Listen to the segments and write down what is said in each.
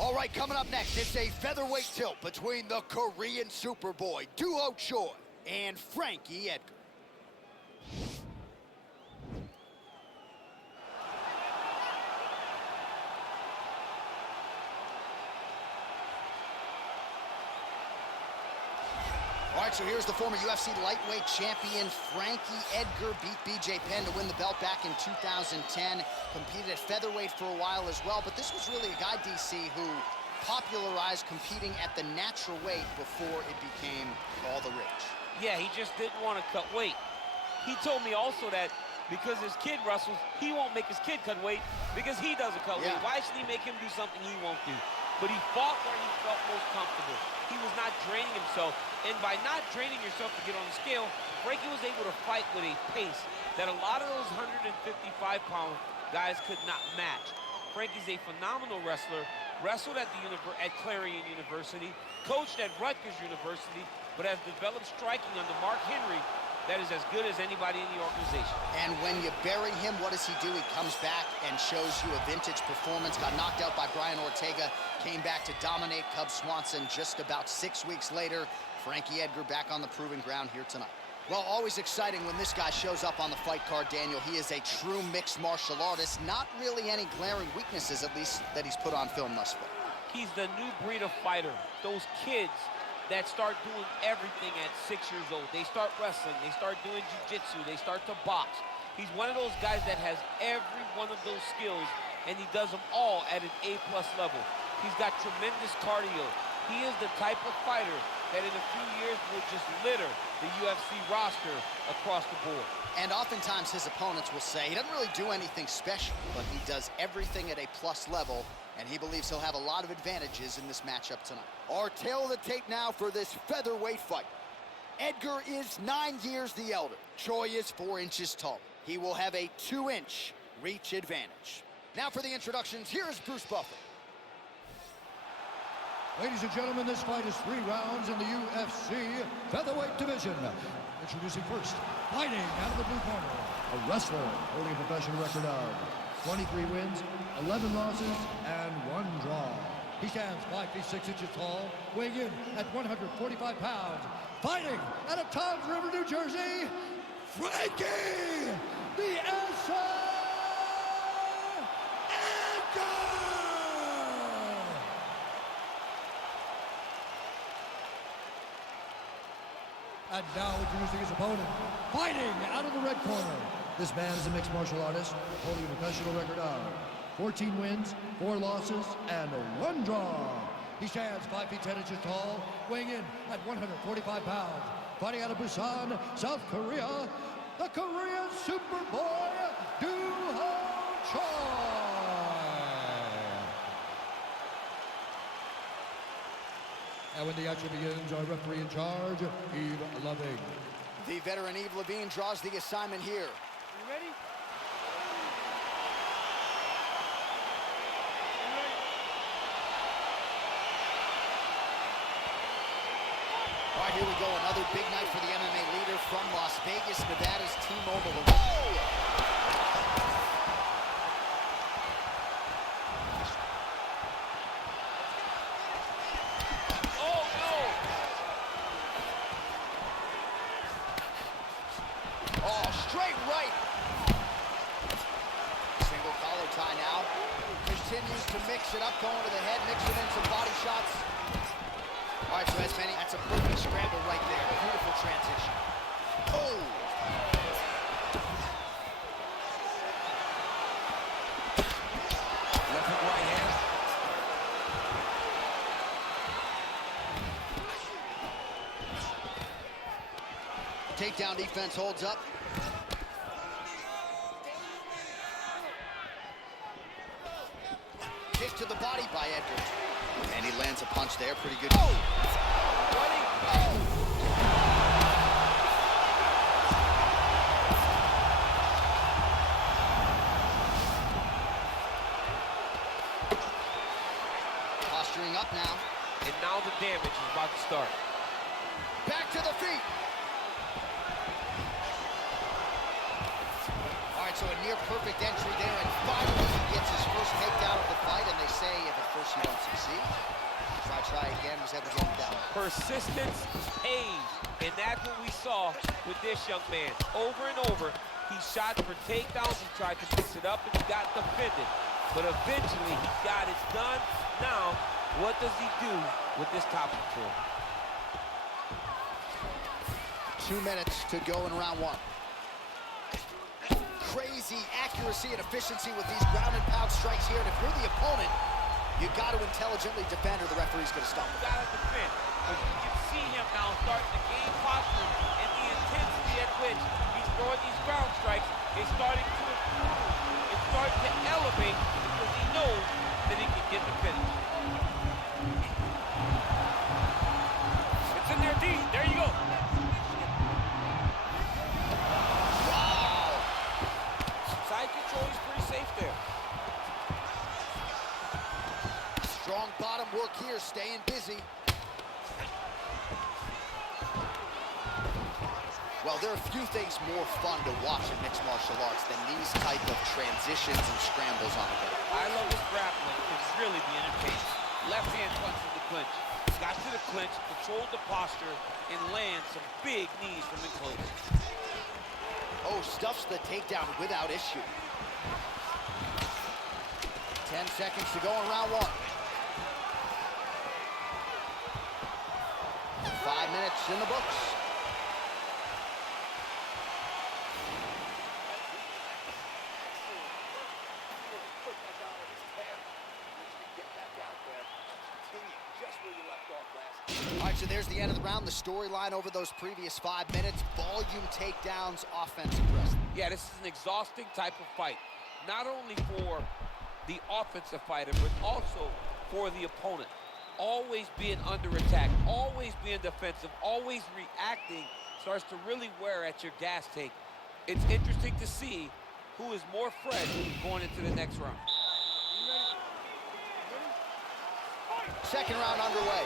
All right, coming up next, it's a featherweight tilt between the Korean superboy, Dooho Choi, and Frankie Edgar. All right, so here's the former UFC lightweight champion, Frankie Edgar, beat BJ Penn to win the belt back in 2010, competed at featherweight for a while as well, but this was really a guy, DC, who popularized competing at the natural weight before it became all the rage. Yeah, he just didn't want to cut weight. He told me also that because his kid wrestles, he won't make his kid cut weight because he doesn't cut weight. Why should he make him do something he won't do? But he fought where he felt most comfortable. He was not draining himself, and by not draining yourself to get on the scale, Frankie was able to fight with a pace that a lot of those 155-pound guys could not match. Frankie's a phenomenal wrestler, wrestled at Clarion University, coached at Rutgers University, but has developed striking under Mark Henry that is as good as anybody in the organization. And when you bury him, what does he do? He comes back and shows you a vintage performance. Got knocked out by Brian Ortega, came back to dominate Cub Swanson just about 6 weeks later. Frankie Edgar back on the proving ground here tonight. Well, always exciting when this guy shows up on the fight card, Daniel. He is a true mixed martial artist. Not really any glaring weaknesses, at least, that he's put on film thus far. He's the new breed of fighter. Those kids that start doing everything at 6 years old. They start wrestling, they start doing jiu-jitsu, they start to box. He's one of those guys that has every one of those skills, and he does them all at an A+ level. He's got tremendous cardio. He is the type of fighter that in a few years will just litter the UFC roster across the board. And oftentimes his opponents will say he doesn't really do anything special, but he does everything at a plus level, and he believes he'll have a lot of advantages in this matchup tonight. Our tail of the tape now for this featherweight fight. Edgar is 9 years the elder. Choi is 4 inches tall. He will have a 2-inch reach advantage. Now for the introductions, here's Bruce Buffer. Ladies and gentlemen, this fight is 3 rounds in the UFC featherweight division. Introducing first, fighting out of the blue corner, a wrestler holding a professional record of 23 wins, 11 losses, and 1 draw. He stands 5 feet 6 inches tall, weighing in at 145 pounds. Fighting out of Toms River, New Jersey, Frankie the Answer Edgar! And now introducing his opponent, fighting out of the red corner. This man is a mixed martial artist, holding a professional record of 14 wins, 4 losses, and 1 draw. He stands 5 feet 10 inches tall, weighing in at 145 pounds. Fighting out of Busan, South Korea, the Korean Superboy, Dooho Choi. And when the action begins, our referee in charge, Eve Loving. The veteran Eve Levine draws the assignment here. You ready? All right, here we go. Another big night for the MMA leader from Las Vegas, Nevada's T-Mobile Arena. Oh, no! Oh, straight right. Single collar tie now. Continues to mix it up, going to the head, mixing in some body shots. All right, so Esmeni, that's a perfect scramble right there. Beautiful transition. Oh! Left hook right hand. Takedown defense holds up. Kick to the body by Edgar. And he lands a punch there, pretty good. Oh! Running. Oh! Posturing up now. And now the damage is about to start. Back to the feet. All right, So a near-perfect entry there, and finally he gets his first takedown of the fight, and they say if at first you don't succeed, try again, was able to get him down. Persistence pays, and that's what we saw with this young man. Over and over, he shot for takedowns, he tried to mix it up, and he got defended. But eventually, he got it done. Now, what does he do with this top control? 2 minutes to go in round one. Crazy accuracy and efficiency with these ground and pound strikes here. And if you're the opponent, you got to intelligently defend or the referee's going to stop. You got to defend. But you can see him now starting to gain posture, and the intensity at which he's throwing these ground strikes is starting to improve. It's starting to elevate because he knows that he can get the finish. It's in there, D. There you go. Side control is pretty safe there. Strong bottom work here, staying busy. Well, there are few things more fun to watch in mixed martial arts than these type of transitions and scrambles on the go. I love his grappling. It's really the entertainment. Left hand punch from the clinch. Got to the clinch, controlled the posture, and lands some big knees from in close. Oh, stuffs the takedown without issue. 10 seconds to go in round one. 5 minutes in the books. All right, so there's the end of the round. The storyline over those previous 5 minutes. Volume takedowns, offensive wrestling. Yeah, this is an exhausting type of fight. Not only for the offensive fighter, but also for the opponent. Always being under attack, always being defensive, always reacting starts to really wear at your gas tank. It's interesting to see who is more fresh going into the next round. Second round underway.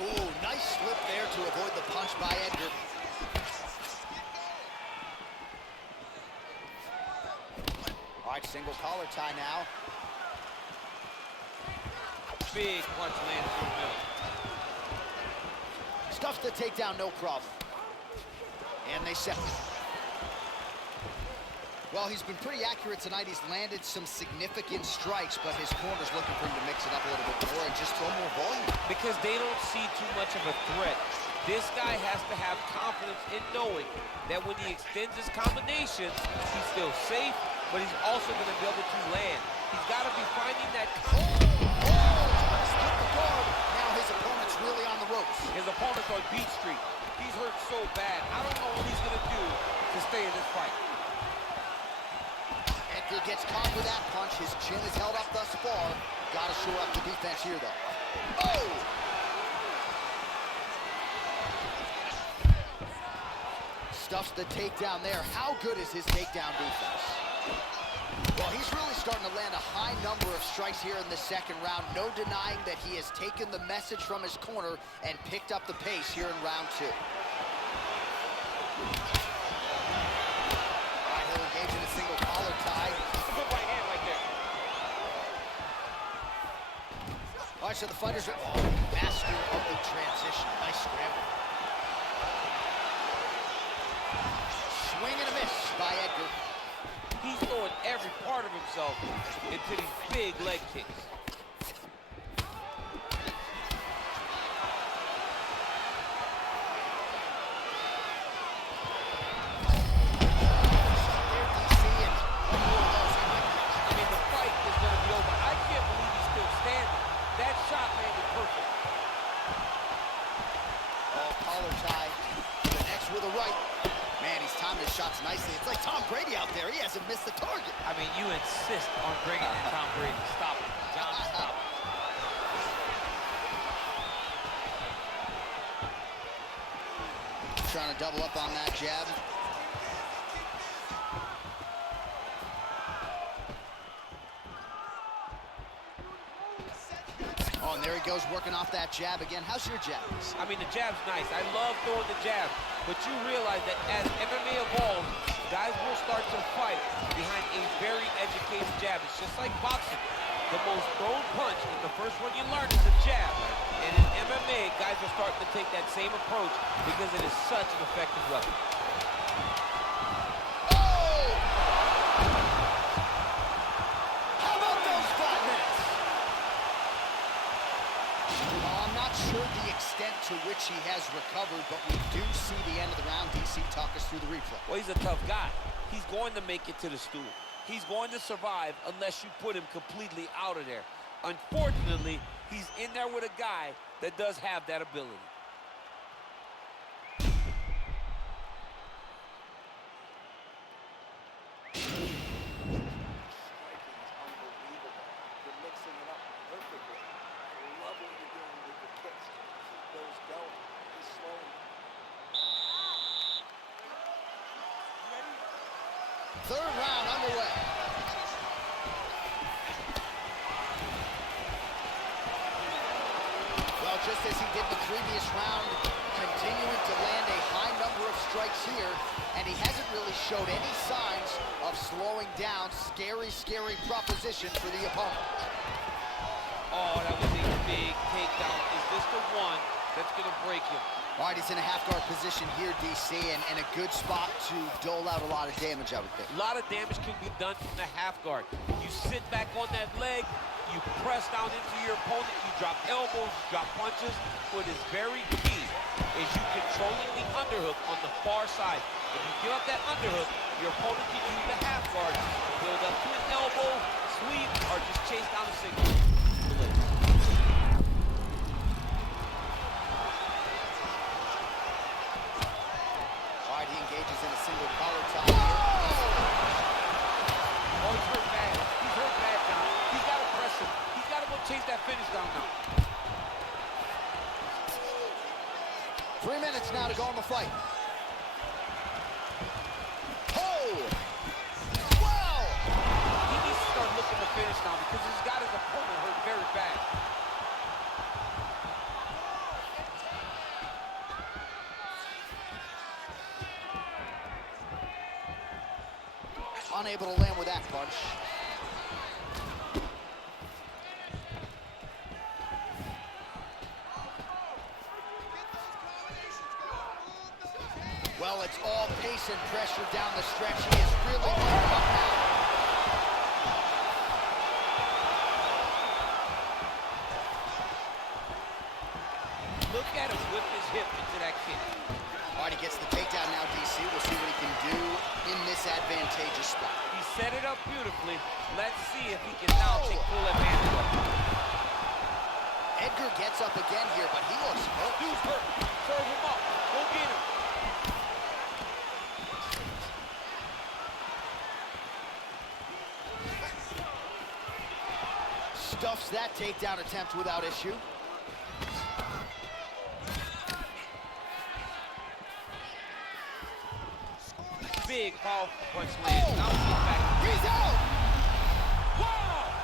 Ooh, nice slip there to avoid the punch by Edgar. All right, single collar tie now. Big punch lands through the middle. Stuffs the takedown, no problem. And they separate. Well, he's been pretty accurate tonight. He's landed some significant strikes, but his corner's looking for him to mix it up a little bit more and just throw more volume. Because they don't see too much of a threat. This guy has to have confidence in knowing that when he extends his combinations, he's still safe, but he's also going to be able to land. He's got to be finding that... Hit the guard. Now his opponent's really on the ropes. His opponent's on beat street. He's hurt so bad. I don't know what he's going to do to stay in this fight. Edgar gets caught with that punch. His chin is held up thus far. Got to shore up the defense here, though. Oh! Stuffs the takedown there. How good is his takedown defense? Well, he's really starting to land a high number of strikes here in the second round. No denying that he has taken the message from his corner and picked up the pace here in round two. All right, he'll engage in a single collar tie. That's a good right hand right there. All right, so the fighters are master of the transition. Nice scramble. Swing and a miss by Edgar. He's throwing every part of himself into these big leg kicks. I mean, the fight is going to be over. I can't believe he's still standing. That shot landed perfect. Oh, collar tie. Connects with a right. Man, he's timing his shots nicely. It's like Tom Brady out there. He hasn't missed the target. I mean, you insist on bringing in Tom Brady. Stop it. John, stop it. Trying to double up on that jab. Oh, and there he goes, working off that jab again. How's your jab? I mean, the jab's nice. I love throwing the jab. But you realize that as MMA evolves, guys will start to fight behind a very educated jab. It's just like boxing. The most thrown punch, and the first one you learn is a jab. And in MMA, guys are starting to take that same approach because it is such an effective weapon. Sure the extent to which he has recovered, but we do see the end of the round. DC, talk us through the replay. Well, he's a tough guy. He's going to make it to the stool. He's going to survive unless you put him completely out of there. Unfortunately, he's in there with a guy that does have that ability. Third round underway. Well, just as he did the previous round, continuing to land a high number of strikes here, and he hasn't really showed any signs of slowing down. Scary, scary proposition for the opponent. Oh, that was a big takedown. Is this the one that's going to break him? All right, he's in a half-guard position here, DC, and a good spot to dole out a lot of damage, I would think. A lot of damage can be done from the half-guard. You sit back on that leg, you press down into your opponent, you drop elbows, you drop punches. What is very key is you controlling the underhook on the far side. If you give up that underhook, your opponent can use the half-guard to build up to an elbow, sweep, or just chase down a single. Chase that finish down now. 3 minutes now to go in the fight. Oh! Wow! He needs to start looking to finish now because he's got his opponent hurt very bad. Unable to land with that punch. Well, it's all pace and pressure down the stretch. He is really warming up now. Look at him whip his hip into that kick. All right, he gets the takedown now, DC. We'll see what he can do in this advantageous spot. He set it up beautifully. Let's see if he can now take full advantage of it. Edgar gets up again here, but he looks hurt. Dude's hurt. Serve him up. Go get him. Stuffs that takedown attempt without issue. Big powerful punch lands. Now he's back. He's out! Wow!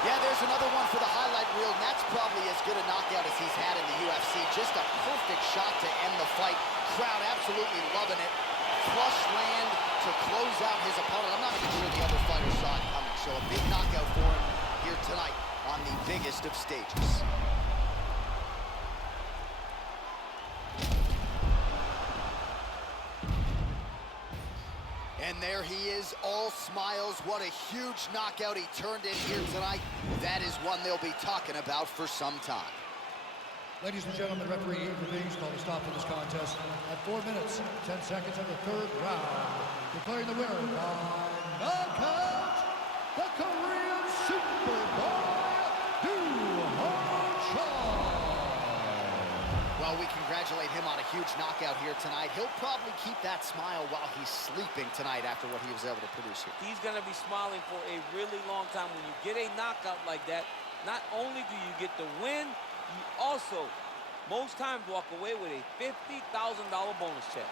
Yeah, there's another one for the highlight reel, and that's probably as good a knockout as he's had in the UFC. Just a perfect shot to end the fight. Crowd absolutely loving it. Flush land to close out his opponent. I'm not even sure the other fighters saw it coming. So a big knockout for him here tonight on the biggest of stages. And there he is, all smiles. What a huge knockout he turned in here tonight. That is one they'll be talking about for some time. Ladies and gentlemen, referee intervenes, called a stop to this contest at 4 minutes, 10 seconds of the third round. Declaring the winner by knockout, the Korean Superboy, Dooho Choi. Well, we congratulate him on a huge knockout here tonight. He'll probably keep that smile while he's sleeping tonight after what he was able to produce here. He's going to be smiling for a really long time. When you get a knockout like that, not only do you get the win, you also, most times, walk away with a $50,000 bonus check.